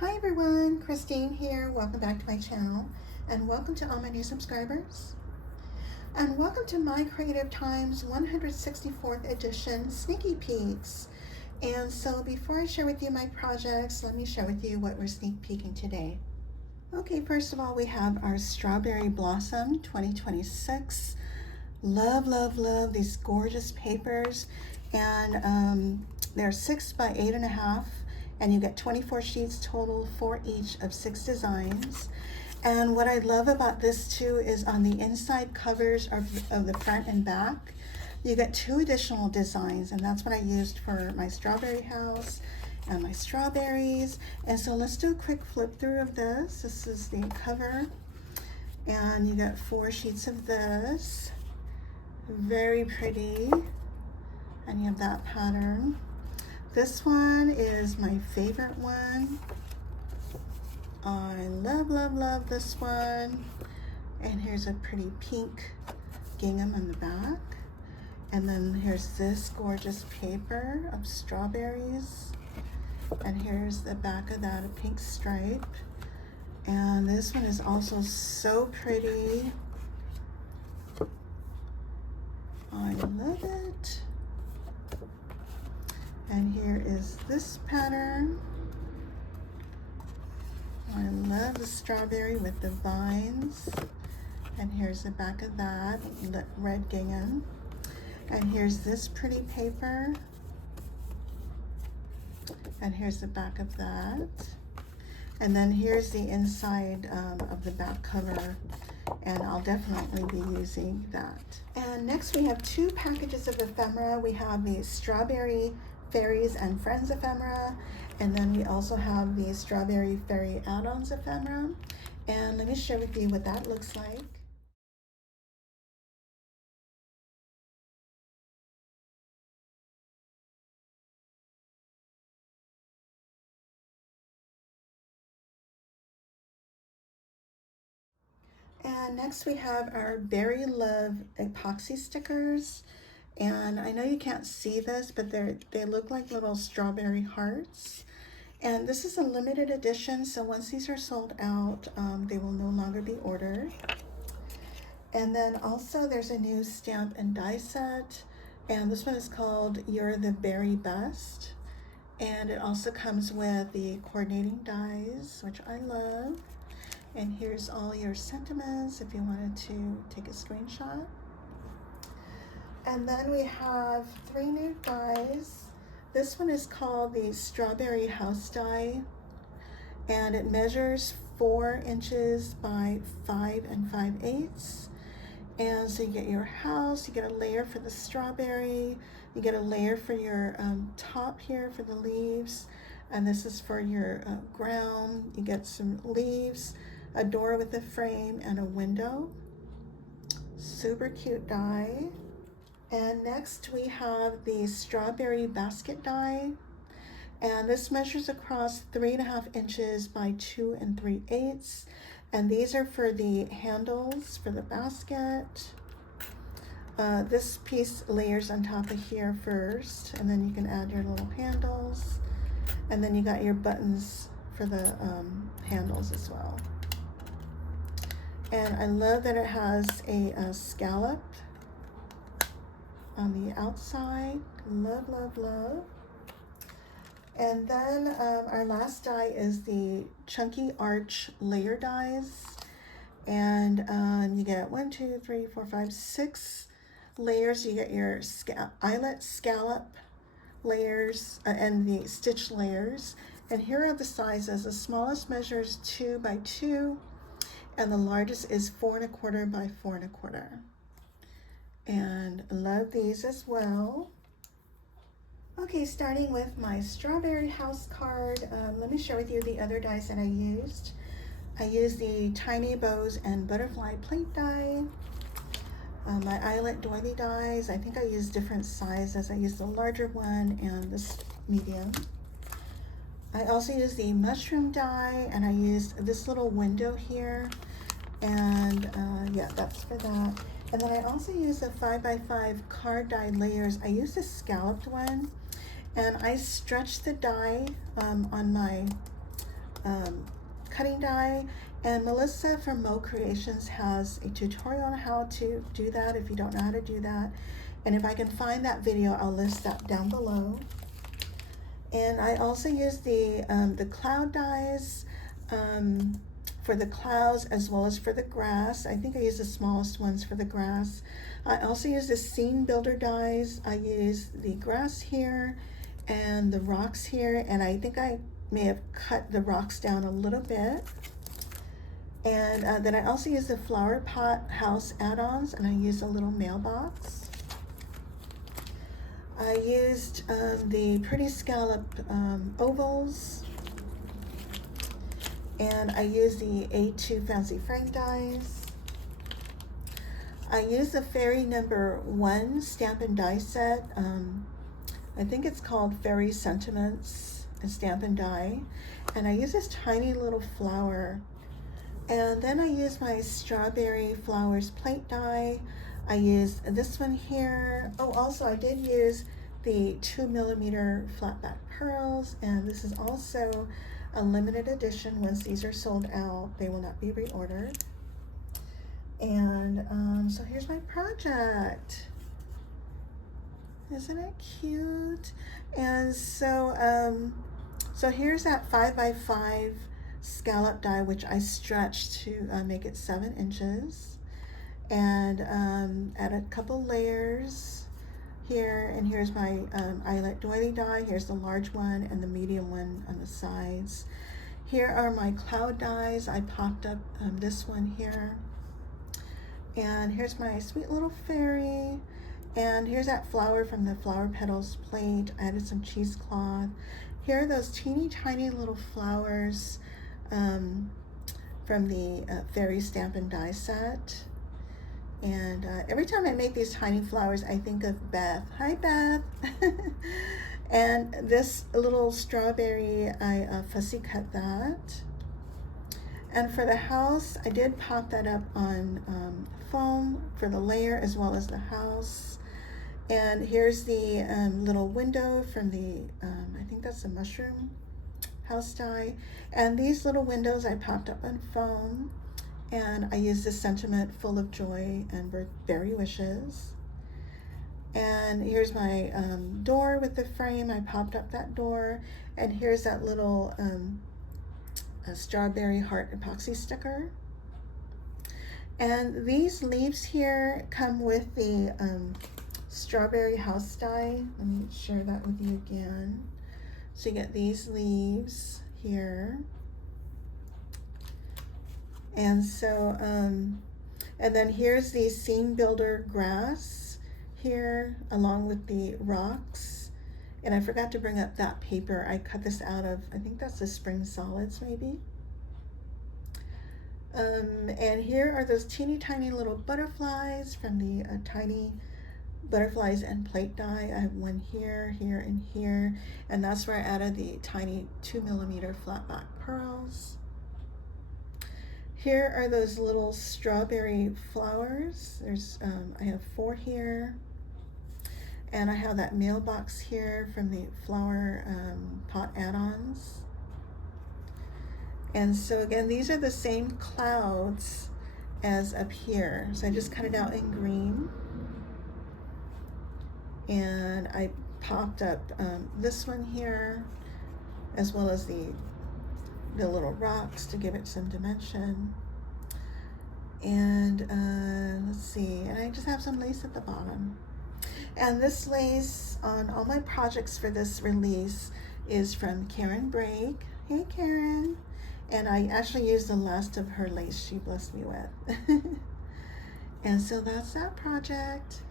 Hi everyone, Christine here. Welcome back to my channel and welcome to all my new subscribers. And welcome to my Creative Times 164th edition Sneaky Peeks. And so before I share with you my projects, let me share with you what we're sneak peeking today. Okay, first of all, we have our Strawberry Blossom 2026. Love, love, love these gorgeous papers. And they're 6 by 8.5. And you get 24 sheets total for each of 6 designs. And what I love about this too is on the inside covers of the front and back, you get 2 additional designs, and that's what I used for my strawberry house and my strawberries. And so let's do a quick flip through of this. This is the cover, and you get 4 sheets of this. Very pretty, and you have that pattern. This one is my favorite one. I love, love, love this one. And here's a pretty pink gingham on the back. And then here's this gorgeous paper of strawberries. And here's the back of that, a pink stripe. And this one is also so pretty. I love it. And here is this pattern. I love the strawberry with the vines. And here's the back of that, red gingham. And here's this pretty paper. And here's the back of that. And then here's the inside of the back cover. And I'll definitely be using that. And next we have 2 packages of ephemera. We have the Strawberry Fairies and Friends ephemera, and then we also have the Strawberry Fairy Add-ons ephemera. And let me share with you what that looks like. And next we have our Berry Love epoxy stickers. And I know you can't see this, but they look like little strawberry hearts. And this is a limited edition, so once these are sold out, they will no longer be ordered. And then also there's a new stamp and die set, and this one is called You're the Berry Best. And it also comes with the coordinating dies, which I love. And here's all your sentiments if you wanted to take a screenshot. And then we have 3 new dies. This one is called the Strawberry House die, and it measures 4 inches by 5 5/8. And so you get your house, you get a layer for the strawberry, you get a layer for your top here for the leaves, and this is for your ground. You get some leaves, a door with a frame, and a window. Super cute die. And next we have the Strawberry Basket die, and this measures across 3.5 inches by 2 3/8, and these are for the handles for the basket. This piece layers on top of here first, and then you can add your little handles, and then you got your buttons for the handles as well. And I love that it has a scallop on the outside. Love, love, love. And then our last die is the Chunky Arch layer dies, and you get 1, 2, 3, 4, 5, 6 layers. You get your eyelet scallop layers and the stitch layers. And here are the sizes. The smallest measures 2 by 2, and the largest is 4 1/4 by 4 1/4. And love these as well. Okay, starting with my strawberry house card, let me share with you the other dies that I used. I used the Tiny Bows and Butterfly Plate die, my eyelet doily dies. I think I used different sizes. I used the larger one and this medium. I also used the mushroom die, and I used this little window here, and yeah, that's for that. And then I also used the 5 by 5 card die layers. I used a scalloped one, and I stretched the die on my cutting die. And Melissa from Mo Creations has a tutorial on how to do that if you don't know how to do that. And if I can find that video, I'll list that down below. And I also use the cloud dies for the clouds as well as for the grass. I think I use the smallest ones for the grass. I also use the scene builder dies. I use the grass here and the rocks here, and I think I may have cut the rocks down a little bit. And then I also use the flower pot house add-ons, and I use a little mailbox. I used the pretty scallop ovals, and I use the A2 fancy frame dies. I use the Fairy #1 stamp and die set. I think it's called Fairy Sentiments and Stamp and Die. And I use this tiny little flower. And then I use my Strawberry Flowers plate die. I use this one here. Oh, also I did use the 2mm flat back pearls, and this is also a limited edition. Once these are sold out, they will not be reordered. And so here's my project. Isn't it cute? And so so here's that 5x5 scallop die, which I stretched to make it 7 inches, and add a couple layers here. And here's my eyelet doily die. Here's the large one and the medium one on the sides. Here are my cloud dies. I popped up this one here, and here's my sweet little fairy. And here's that flower from the flower petals plate. I added some cheesecloth. Here are those teeny tiny little flowers from the Fairy Stamp and Die set. And every time I make these tiny flowers, I think of Beth. Hi, Beth. And this little strawberry, I fussy cut that. And for the house, I did pop that up on foam for the layer as well as the house. And here's the little window from the, I think that's the mushroom house die. And these little windows I popped up on foam. And I used this sentiment full of joy and berry wishes. And here's my door with the frame. I popped up that door. And here's that little strawberry heart epoxy sticker. And these leaves here come with the strawberry house die. Let me share that with you again. So you get these leaves here. And so, and then here's the scene builder grass here along with the rocks. And I forgot to bring up that paper. I cut this out of, I think that's the Spring Solids maybe. And here are those teeny tiny little butterflies from the tiny butterflies and plate die. I have one here, here, and here. And that's where I added the tiny 2mm flat back pearls. Here are those little strawberry flowers. There's, I have 4 here. And I have that mailbox here from the flower pot add-ons. And so again, these are the same clouds as up here. So I just cut it out in green. And I popped up this one here, as well as the little rocks to give it some dimension. And let's see, and I just have some lace at the bottom. And this lace on all my projects for this release is from Karen Brake. Hey, Karen. And I actually used the last of her lace she blessed me with. And so that's that project.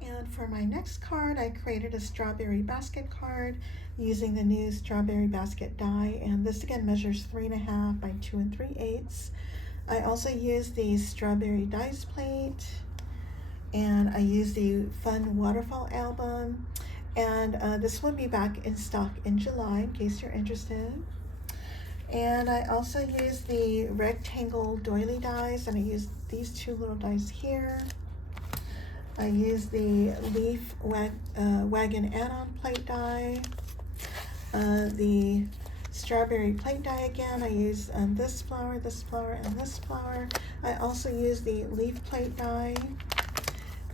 And for my next card, I created a strawberry basket card using the new strawberry basket die. And this again measures 3.5 by 2 3/8. I also used the strawberry dice plate, and I used the fun Waterfall Album. And this will be back in stock in July in case you're interested. And I also used the rectangle doily dies, and I used these 2 little dies here. I used the leaf wagon add-on plate die, the strawberry plate die again. I use this flower, and this flower. I also use the leaf plate die.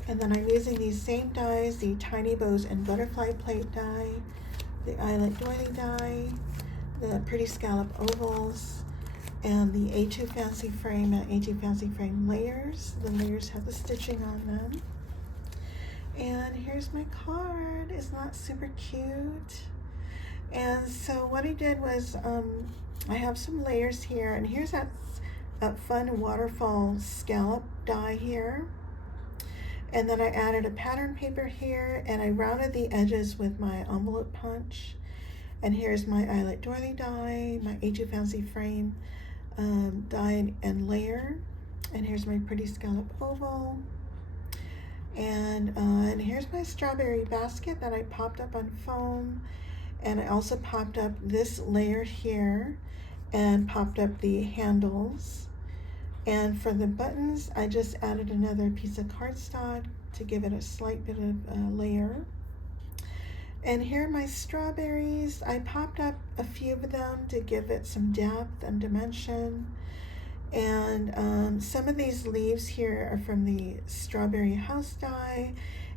And then I'm using these same dies, the tiny bows and butterfly plate die, the eyelet doily die, the pretty scallop ovals, and the A2 Fancy Frame and A2 Fancy Frame layers. The layers have the stitching on them. And here's my card. Isn't that super cute? And so what I did was, I have some layers here, and here's that fun waterfall scallop die here. And then I added a pattern paper here, and I rounded the edges with my envelope punch. And here's my eyelet doily die, my A2 Fancy Frame die and layer. And here's my pretty scallop oval. And here's my strawberry basket that I popped up on foam. And I also popped up this layer here and popped up the handles. And for the buttons, I just added another piece of cardstock to give it a slight bit of layer. And here are my strawberries. I popped up a few of them to give it some depth and dimension. And some of these leaves here are from the strawberry house die,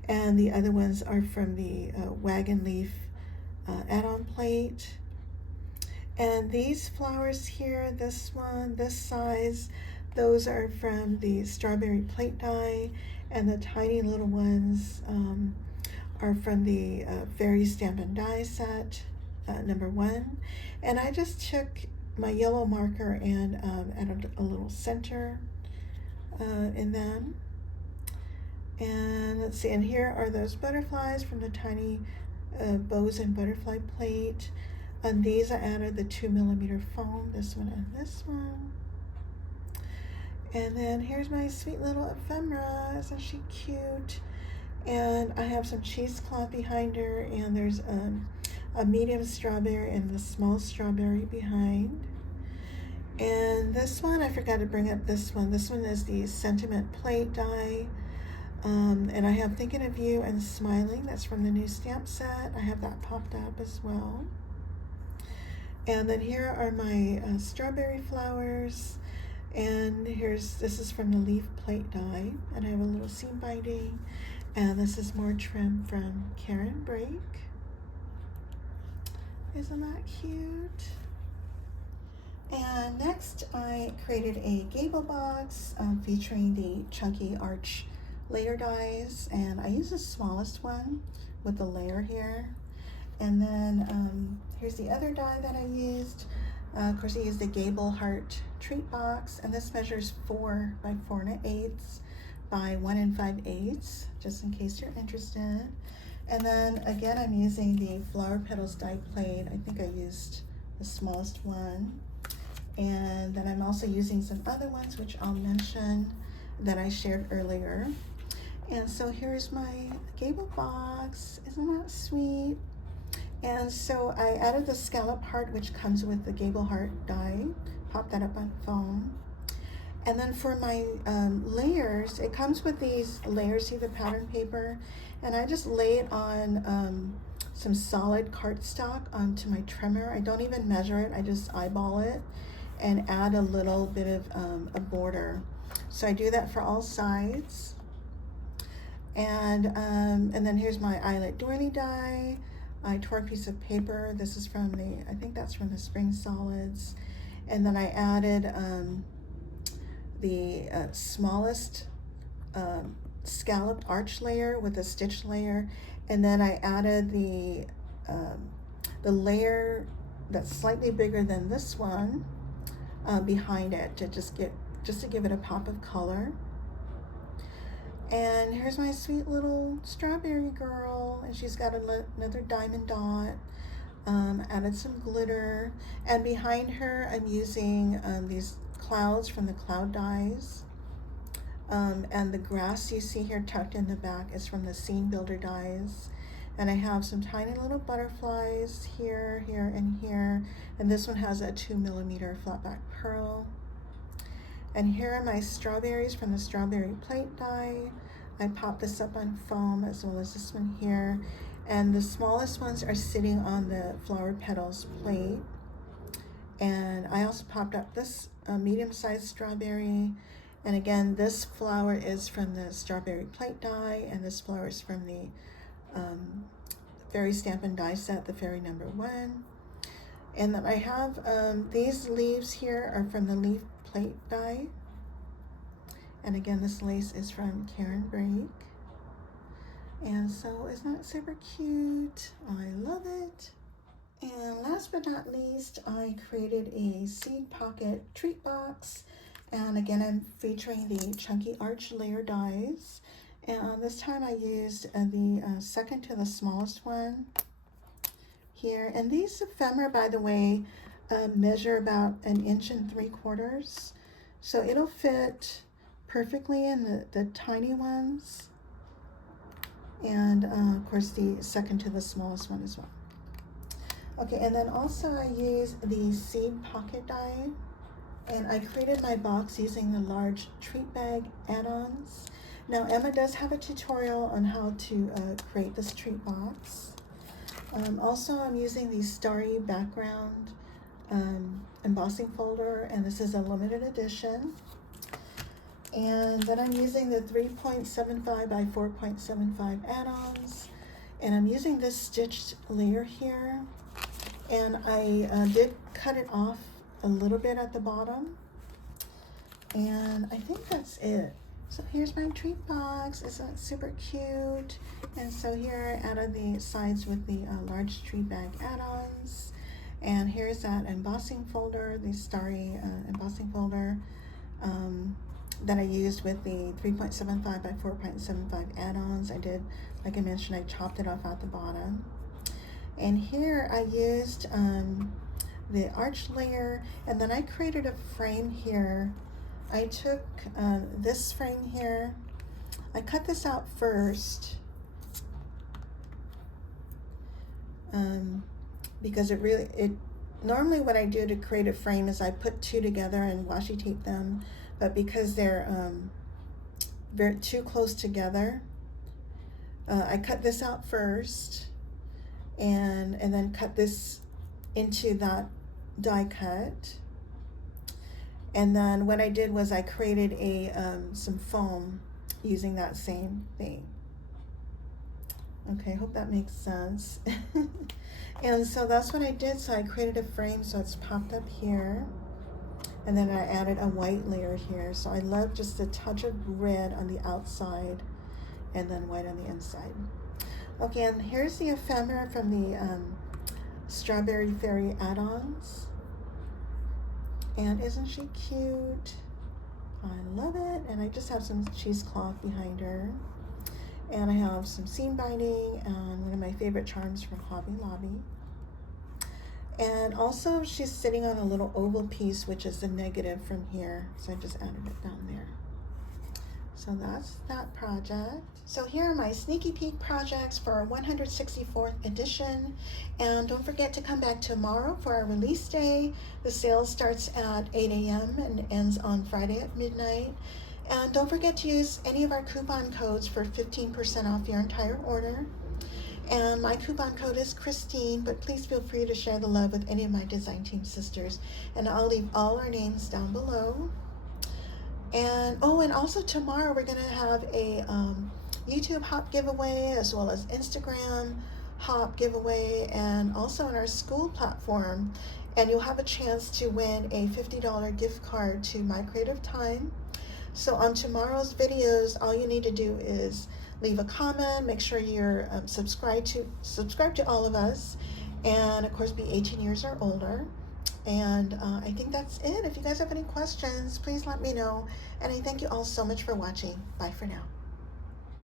and the other ones are from the wagon leaf add-on plate. And these flowers here, this one, this size, those are from the strawberry plate die, and the tiny little ones are from the Fairies Stamp and Die set, number 1. And I just took my yellow marker and added a little center in them. And let's see, and here are those butterflies from the tiny bows and butterfly plate. On these I added the 2mm foam, this one and this one. And then here's my sweet little ephemera. Isn't she cute? And I have some cheesecloth behind her, and there's a medium strawberry and the small strawberry behind. And this one, I forgot to bring up this one. This one is the sentiment plate die. And I have Thinking of You and Smiling. That's from the new stamp set. I have that popped up as well. And then here are my strawberry flowers. And this is from the leaf plate die. And I have a little seam binding. And this is more trim from Karen Brake. Isn't that cute? And next I created a Gable box featuring the chunky arch layer dies, and I use the smallest one with the layer here. And then here's the other die that I used. Of course, I used the Gable heart treat box, and this measures 4 by 4 1/8 by 1 5/8, just in case you're interested. And then again, I'm using the flower petals die plate. I think I used the smallest one. And then I'm also using some other ones, which I'll mention, that I shared earlier. And so here's my Gable box. Isn't that sweet? And so I added the scallop heart, which comes with the Gable heart die. Pop that up on foam. And then for my layers, it comes with these layers, see the pattern paper, and I just lay it on some solid cardstock onto my trimmer. I don't even measure it, I just eyeball it and add a little bit of a border. So I do that for all sides. And then here's my eyelet doily die. I tore a piece of paper. This is from I think that's from the Spring Solids. And then I added the smallest scalloped arch layer with a stitch layer, and then I added the layer that's slightly bigger than this one behind it to just to give it a pop of color. And here's my sweet little strawberry girl, and she's got another diamond dot. Added some glitter, and behind her I'm using these clouds from the cloud dies, and the grass you see here tucked in the back is from the Scene Builder dies. And I have some tiny little butterflies here, here, and here, and this one has a 2mm flat back pearl. And here are my strawberries from the strawberry plate die. I popped this up on foam, as well as this one here. And the smallest ones are sitting on the flower petals plate. And I also popped up this medium-sized strawberry. And again, this flower is from the strawberry plate die, and this flower is from the Fairy Stampin' Die Set, the Fairy #1. And then I have these leaves here are from the leaf plate die. And again, this lace is from Karen Brake. And so isn't that super cute? I love it. And last but not least, I created a seed pocket treat box. And again, I'm featuring the Chunky Arch layer dies. And this time I used the second to the smallest one here. And these ephemera, by the way, measure about 1.75 inches. So it'll fit perfectly in the tiny ones. And of course, the second to the smallest one as well. Okay, and then also I use the seed pocket die. And I created my box using the large treat bag add-ons. Now Emma does have a tutorial on how to create this treat box. Also I'm using the starry background embossing folder, and this is a limited edition. And then I'm using the 3.75 by 4.75 add-ons, and I'm using this stitched layer here, and I did cut it off a little bit at the bottom, and I think that's it. So here's my treat box. Isn't it super cute? And so here I added the sides with the large treat bag add-ons, and here's that embossing folder, the starry embossing folder that I used with the 3.75 by 4.75 add-ons. I did, like I mentioned, I chopped it off at the bottom. And here I used the arch layer, and then I created a frame here. I took this frame here, I cut this out first because normally what I do to create a frame is I put two together and washi tape them, but because they're very too close together, I cut this out first and then cut this into that die cut. And then what I did was I created some foam using that same thing. Okay, hope that makes sense. And so that's what I did. So I created a frame so it's popped up here. And then I added a white layer here. So I love just a touch of red on the outside and then white on the inside. Okay, and here's the ephemera from the Strawberry Fairy add-ons. And isn't she cute? I love it. And I just have some cheesecloth behind her. And I have some seam binding and one of my favorite charms from Hobby Lobby. And also she's sitting on a little oval piece, which is the negative from here. So I just added it down there. So that's that project. So here are my sneaky peek projects for our 164th edition. And don't forget to come back tomorrow for our release day. The sale starts at 8 a.m. and ends on Friday at midnight. And don't forget to use any of our coupon codes for 15% off your entire order. And my coupon code is Christine, but please feel free to share the love with any of my design team sisters. And I'll leave all our names down below. And oh, and also tomorrow we're gonna have a YouTube hop giveaway, as well as Instagram hop giveaway, and also on our school platform. And you'll have a chance to win a $50 gift card to My Creative Time. So on tomorrow's videos, all you need to do is leave a comment, make sure you're subscribe to all of us, and of course be 18 years or older. And I think that's it. If you guys have any questions, please let me know. And I thank you all so much for watching. Bye for now.